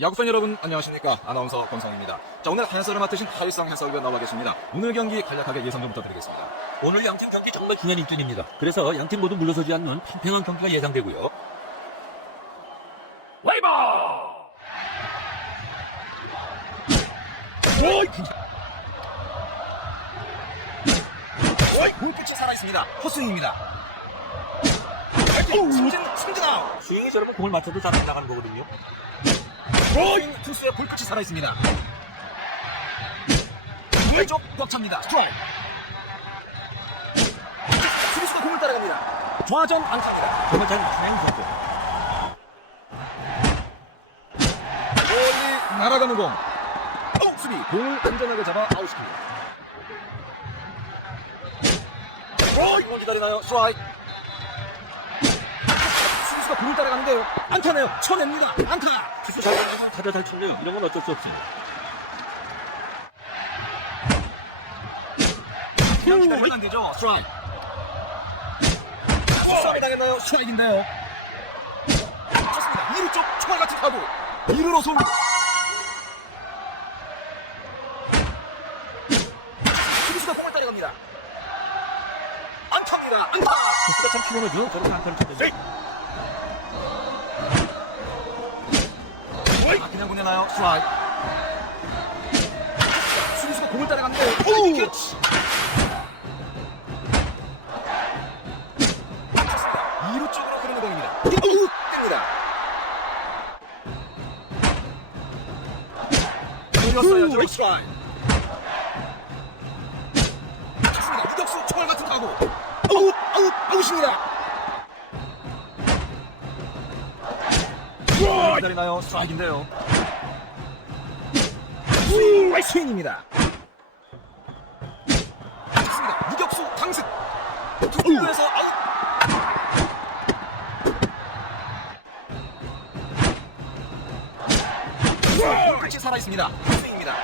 야구팬 여러분 안녕하십니까? 아나운서 권성입니다. 자 오늘 해설을 맡으신 하일상 해설위원 나와 계십니다. 오늘 경기 간략하게 예상 좀 부탁드리겠습니다. 오늘 양팀 경기 정말 중요한 일전입니다. 그래서 양팀 모두 물러서지 않는 팽팽한 경기가 예상되고요. 어이 공끝이 살아있습니다. 허스윙입니다. 승진 승진 아웃! 스윙이 저러면 공을 맞춰도 잘 안 나가는 거거든요. 어이 투수의 볼끝이 살아있습니다 왼쪽 꽉 찹니다 스트라이크 수비수가 공을 따라갑니다 좌전 안타입니다 정말 잘 맞추네요, 선수. 멀리 날아가는 공. 어, 수비 공을 안전하게 잡아 아웃시킵니다. 어, 이거 기다리나요? 스트라이크. 수비수가 공을 따라가는데요. 안타네요. 쳐냅니다. 안타. 투수 잘 던지고 타자 잘 쳤네요. 이런 건 어쩔 수 없습니다. 그냥 기다리면 안 되죠. 스트라이크. 수비 당했나요? 스트라이크인데요. 좋습니다. 2루 쪽 총알 같은 타구. 2루로 손. 수비수가 공을 따라갑니다. 안타입니다. 안타. 투수가 참 피곤하죠. 저렇게 안타를 쳤는데. 그냥 보내나요? 스트라이크. 수비수가 공을 따라갔는데 오! 캐치. 2루 쪽으로 흐르는 공입니다. 오! 뜹니다. 돌렸어야죠. 스트라이크. 좋습니다. 유격수 총알 같은 타구. 아웃! 아웃! 아웃입니다. 기다리나요? 스트라이크인데요. 스윙! 스윙입니다. 좋습니다. 유격수 당승. 투구에서 아웃. 끝이 살아 있습니다. 스윙입니다.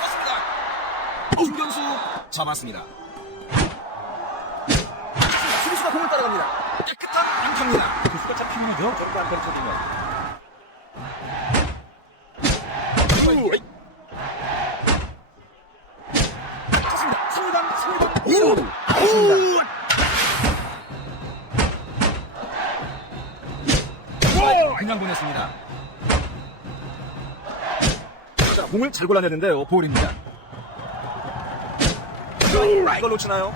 맞습니다. 김경수 잡았습니다. 수비수가 공을 따라갑니다. 깨끗한 안타입니다. 투수가 참 피곤하죠. 저렇게 안타를 쳐주면. 그냥 보냈습니다. 자, 공을 잘 골라내는데요. 볼입니다. 이걸 놓치나요?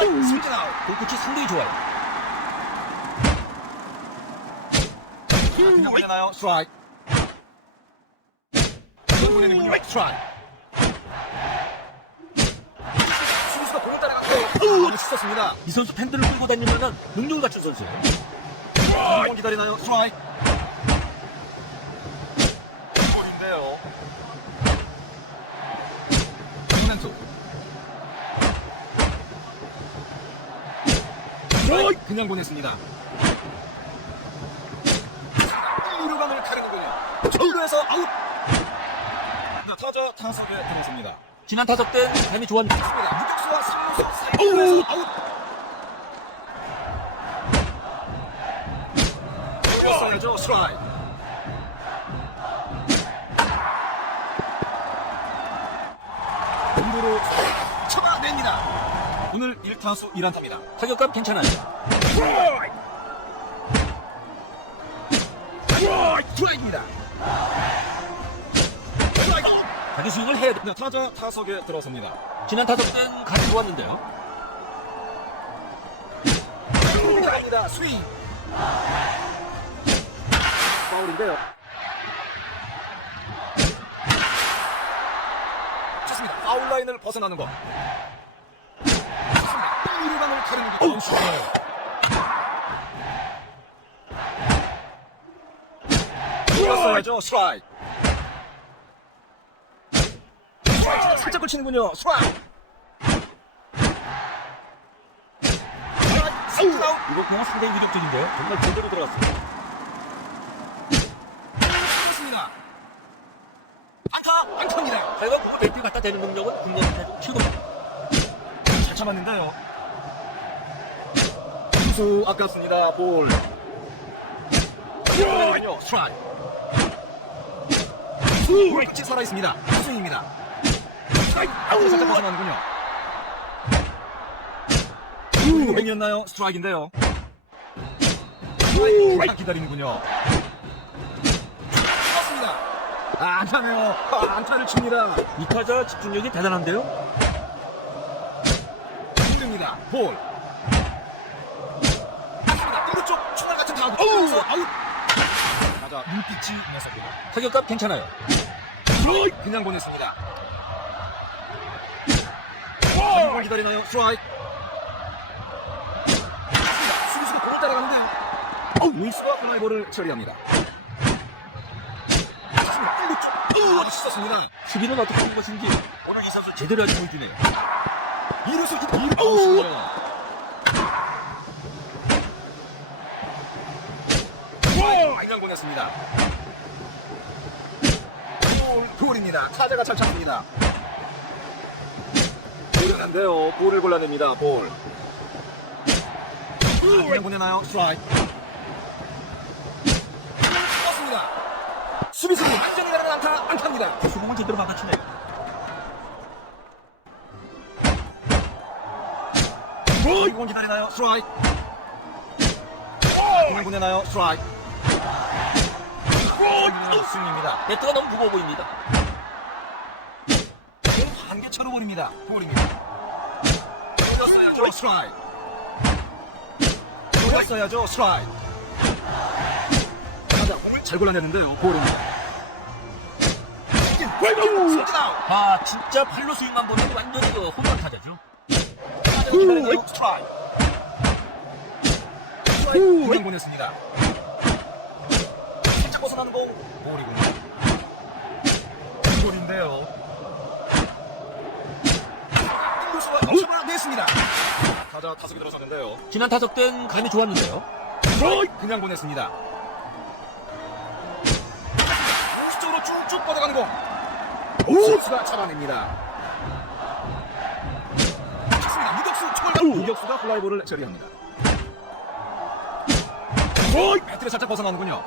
승진 아웃. 볼끝이 상당히 좋아요. 그냥 보내나요? 스트라이크. 그냥 보내는군요. 스트라이크. 수비수가 공을 따라갔고 공을 쳤습니다. 이 선수 팬들을 끌고 다니면 능력을 갖춘 선수예요. 공을 기다리나요? 스트라이크. 원앤투. 스트라이크. 그냥 보냈습니다. 2루간을 가르는군요. 2루에서 아웃. 타자 타석에 들어섭니다. 지난 타석 때 뱀이 좋습니다. 무격수와 3루수 사이에서 아웃. 돌렸어야죠. 스트라이크. 공부로 쳐다냅니다. 오늘 1타수 1안타입니다. 타격감 괜찮아요. 스트라이크입니다. 스트라이크. 자기 스윙을 해야 돼. 네, 타자 타석에 들어섭니다. 지난 타석 땐 간이 좋았는데요. 스윙입니다. 스윙. 파울인데요. 좋습니다. 파울 라인을 벗어나는 것. 좋습니다. 1루간을 가르는 게 슛이에요. 들었어야죠. 스트라이크. 스트라이크. 스트라이크. 아웃. 이거 공은 상당히 위력적인데요. 정말 제대로 들어갔습니다. 그렇습니다. 안타, 안타입니다. 하여간 공을 벨트 갖다 대는 능력은 국내에서 최고입니다. 잘 참았는데요. 투수 아깝습니다. 볼. 스트라이크. 볼 끝이 살아있습니다. 스윙입니다. 아웃 살짝 벗어나는군요. 이거 뱅이었나요? 스트라이크인데요. 스트라이크 기다리는군요. 맞습니다. 아, 안타네요. 아, 안타를 칩니다. 이 타자 집중력이 대단한데요? 힘듭니다. 볼. 맞습니다. 오른쪽 총알 같은 타구. 어우, 아웃. 맞아, 눈빛이 녀석이다. 타격감 괜찮아요. 그냥 보냈습니다. 이걸 기다리나요? 스트라이크. 수비수가 공을 따라가는데 처리합니다. 맞습니다. 1루 쪽. 으, 아주 씻었습니다. 수비는 어떻게 하는 것인지 오늘 이 선수 제대로 아주 보여주네요. 이루수 이루 아웃이에요. 그냥 보냈습니다. 볼, 볼입니다. 타자가 잘 찼습니다. 볼은 안 돼요. 볼을 골라냅니다. 볼. 그냥 보내나요? 스트라이크. 떴습니다. 수비수 완전히 다른 안타, 안타입니다. 수공을 제대로 막아치네요. 이건 기다리나요? 스트라이크. 공을 보내나요? 스트라이크. 스윙입니다. 배트가 너무 무거워 보입니다. 공 반개 쳐버립니다. 볼입니다. 돌렸어야죠. 스트라이크. 돌렸어야죠. 스트라이크. 맞아, 공을 잘 골라내는데요. 볼입니다. 아, 진짜 팔로 스윙만 보면 완전히 그 홈런 타자죠. 스트라이크. 스트라이크 그냥 보냈습니다. 살짝 벗어나는 공 볼이군요. 볼인데요. 점수를 냈습니다. 타자 타석에 들어섰는데요. 지난 타석 땐 감이 좋았는데요. 그냥 보냈습니다. 우수적으로 쭉쭉 뻗어가는 공. 선수가 잡아냅니다. 좋습니다. 유격수 초월 유격수가 플라이볼을 처리합니다. 배트가 살짝 벗어나는군요.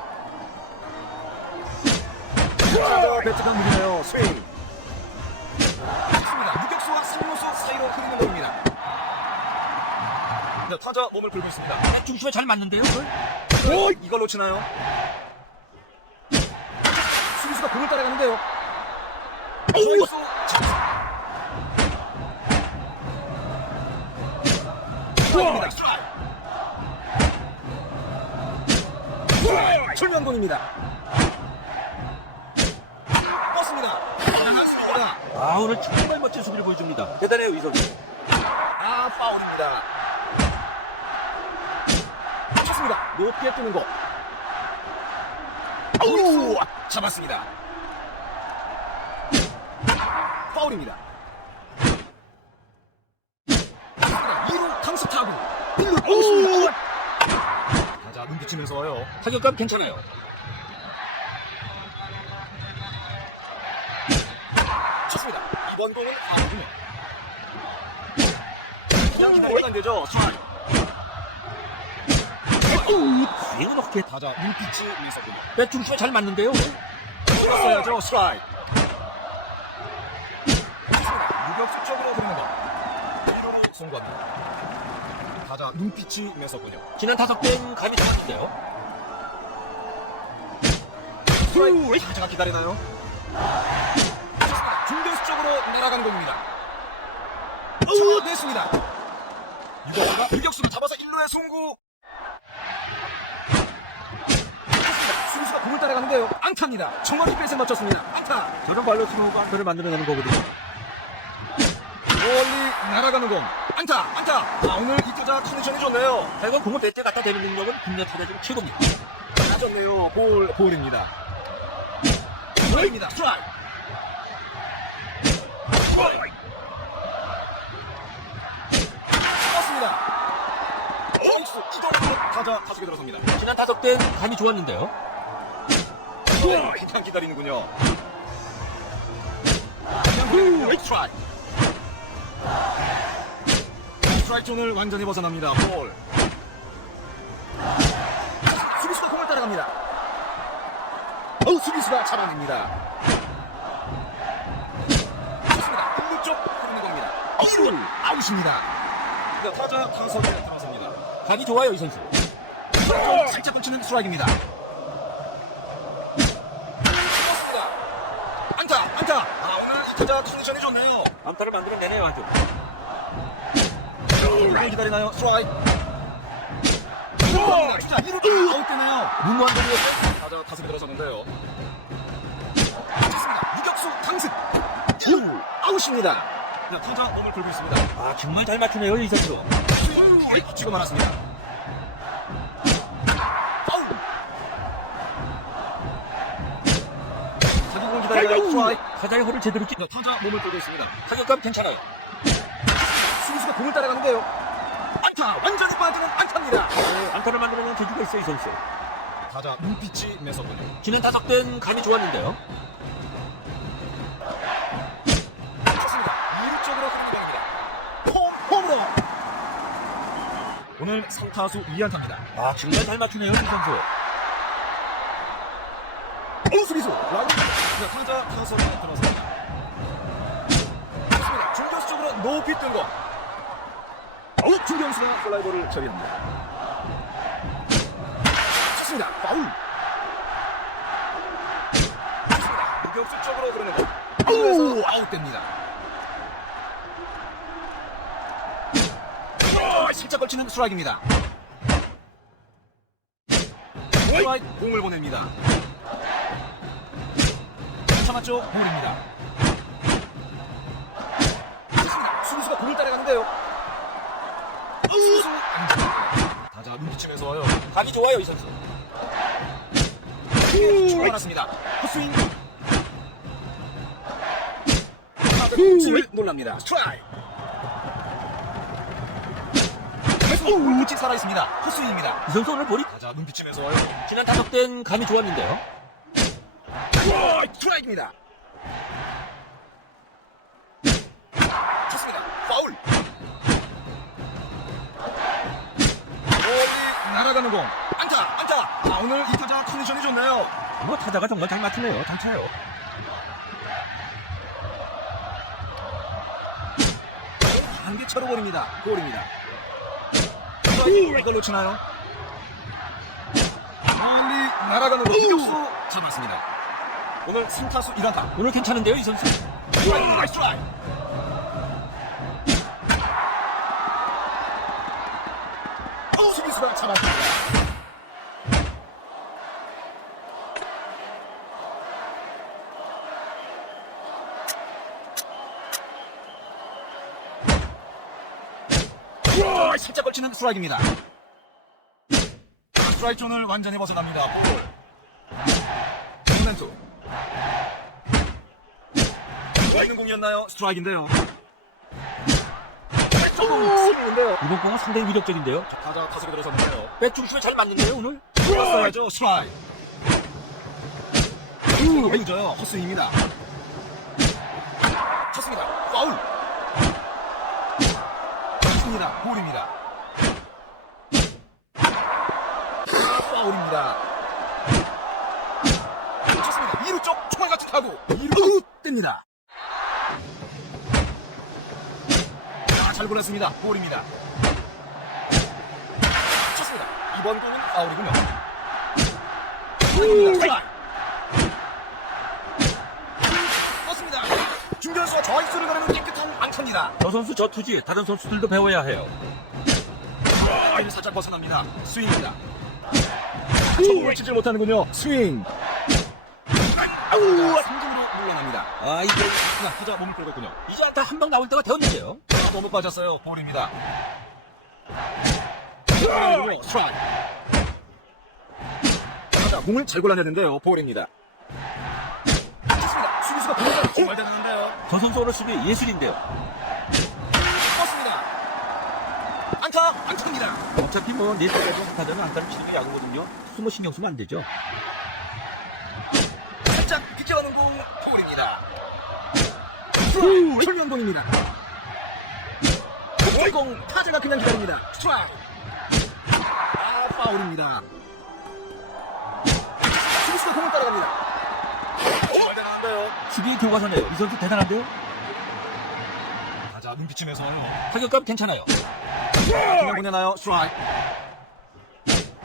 자, 배트가 무리네요. 스윙. 자, 타자 몸을 긁고 있습니다. 중심에 잘 맞는데요? 이걸 놓치나요? 수비수가 공을 따라가는데요. 스트라이크. 철면공입니다. 뻗습니다. 대단한 수비입니다. 아, 오늘 정말 멋진 수비를 보여줍니다. 대단해요, 이 선수. 아, 파울입니다. 높게 뜨는 거. 아우! 잡았습니다. 파울입니다. 2루 강습 타구. 1루 아웃입니다. 타자 눈빛치면서 와요. 타격감 괜찮아요. 좋습니다. 이번 공은 아웃이네. 그냥 기다리면 안 되죠. 스 스윙은 어떻게 타자 눈빛이 있었군요. 배 중심에 잘 맞는데요? 들었어야죠. 스트라이크. 유격수 쪽으로 거. 1루로 송구합니다. 타자 눈빛이 있었군요. 지난 타석 땐 감이 좋았는데요. 스트라이크. 타자가 기다리나요? 중견수 쪽으로 날아간 공입니다. 잡아냈습니다. 유격수가 유격수를 잡아서 1루에 송구. 공을 따라가는데요. 안타입니다. 정말 뒷배에 맞췄습니다. 안타. 저런 발로 스로우가 안타를 만들어내는 거거든요. 멀리 날아가는 공. 안타, 안타. 아, 오늘 이 타자 컨디션이 좋네요. 하여간 공을 배트에 갖다 대는 능력은 국내 타자 중 최고입니다. 맞았네요. 볼, 볼입니다. 볼입니다. 스트라이크. 타자 타석에 들어섭니다. 지난 타석 땐 감이 좋았는데요. 그냥 기다리는군요. 그냥 스트라이크. 스트라이크 존을 완전히 벗어납니다. 볼. 수비수가 공을 따라갑니다. 어, 수비수가 잡아냅니다. 좋습니다. 공루 쪽 흐르는 겁니다. 이루 아웃입니다. 네, 타자 타석에 들어섭니다. 감이 좋아요, 이 선수. 좀 살짝 걸치는 스트라이크입니다. 타자 컨디션이 좋네요. 암타를 만들어 내네요, 아주. 공 기다리나요? 스트라이크. 오, 진짜 1루 아웃되네요. 무모한다고요? 타자 타석에 들어섰는데요. 좋습니다. 유격수. 우 아웃입니다. 네, 타자 몸을 걸고 있습니다. 아, 정말 잘 맞추네요, 이 선수. 스윙 치고 말았습니다. 스트라이크. 타자의 허를 제대로 찌, 네, 타자 몸을 걸고 있습니다. 타격감 괜찮아요. 수비수가 공을 따라가는데요. 안타 완전히 빠지는 안타입니다. 안타를 만들어낸 재주가 있어요, 이 선수. 타자 눈빛이 매서군요. 다섯 때는 감이 좋았는데요. 좋습니다. 이쪽으로 흐르는 공입니다. 홈, 홈으로. 오늘 3타수 2안타입니다. 아, 정말 잘 맞추네요, 이 선수. 오 수비수 라운드 네, 타자 타석에 들어섭니다. 좋습니다. 중견수 쪽으로 높이 뜬 거. 어, 중견수가 플라이볼을 처리합니다. 좋습니다. 파울. 좋습니다. 유격수 쪽으로 흐르는 거. 오, 아웃됩니다. 오, 살짝 걸치는 스트라이크입니다. 스트라이크 공을 보냅니다. 참았죠? 공입니다. 좋습니다. 수비수가 공을 따라가는데요. 수비수 안전. 타자 눈치치면서 와요. 감이 좋아요, 이 선수. 추가 많았습니다. 헛스윙. 타자 눈치를 놀랍니다. 스트라이크. 오, 눈치 살아있습니다. 헛스윙입니다. 이 선수 오늘 볼이 타자 눈빛치면서 와요. 지난 때는 감이 좋았는데요. 와, 스트라이크입니다. 좋습니다. 파울. 볼이 날아가는 공. 안타, 안타. 아, 오늘 이 타자 컨디션이 좋네요. 뭐 타자가 정말 잘 맞추네요. 잘 차요. 한개 차로 버립니다. 볼입니다. 스트라이크 이걸 놓치나요? 멀리 날아가는 공. 유격수 잡았습니다. 오늘 3타수 1안타. 오늘 괜찮은데요, 이 선수. 스트라이크, 스트라이크. 수비수가 잡았습니다. 오, 살짝 걸치는 스트라이크입니다. 스트라이크 존을 완전히 벗어납니다. 볼. 장난투. 있는 공이었나요? 스트라이크인데요. 쓰리는데요. 이번 공은 상당히 위력적인데요. 타자 타석에 들어섰는데요. 백중심을 잘 맞는데요, 오늘. 들어와야죠. 스트라이크. 우, 맹져요. 헛스윙입니다. 쳤습니다. 파울. 쳤습니다. 볼입니다. 아, 파울입니다. 쳤습니다. 2루 2루 뗍니다. 아, 잘 골랐습니다. 볼입니다. 쳤습니다. 이번 공은 파울이군요. 스트라이크. 떴습니다. 중견수와 좌익수를 가르는 깨끗한 안타입니다. 저 선수 저 투지 다른 선수들도 배워야 해요. 라인을 살짝 벗어납니다. 스윙입니다. 초구를 치지 못하는군요. 스윙. 삼진으로 물러납니다. 아, 이게 자, 타자 몸을 끌고 있군요. 이제 안타 한 방 나올 때가 되었는데요. 아, 너무 빠졌어요. 볼입니다. 스트라이크. 타자 공을 잘 골라내는데요. 볼입니다. 좋습니다. 수비수가 공을 정말 대단한데요. 저 선수 오늘 수비 예술인데요. 떴습니다. 안타, 안타입니다. 어차피 뭐 네트까지 안타자는 안타를 치는 게 야구거든요. 뭐 신경 쓰면 안 되죠. 살짝 비켜가는 공 볼입니다. 철면공입니다. 공 타자가 그냥 기다립니다. 스트라이크. 아, 파울입니다. 수비수가 공을 따라갑니다. 잘 대단한데요. 수비의 교과서네요. 이 선수 대단한데요? 자, 눈빛이면서요. 타격감 괜찮아요. 그냥 보내나요? 스트라이크.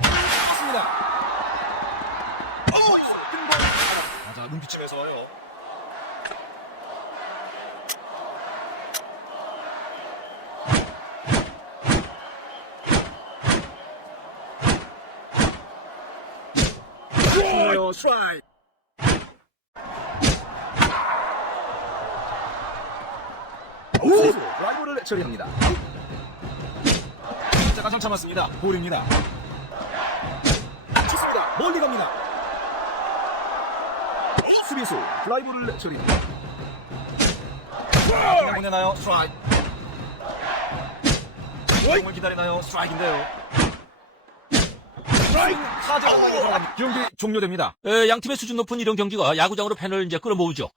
맞습니다. 어, 뜬공. 스트라이크. 오! 라이브를 처리합니다. 자, 가장 참았습니다. 볼입니다. 쳤습니다. 멀리 갑니다. 수비수 플라이볼을 처리합니다. 그냥 보내나요? 스트라이크. 공을 기다리나요? 스트라이크인데요. 스트라이크! 사제 들어갑니다. 경기 종료됩니다. 에, 양 팀의 수준 높은 이런 경기가 야구장으로 팬을 이제 끌어모으죠.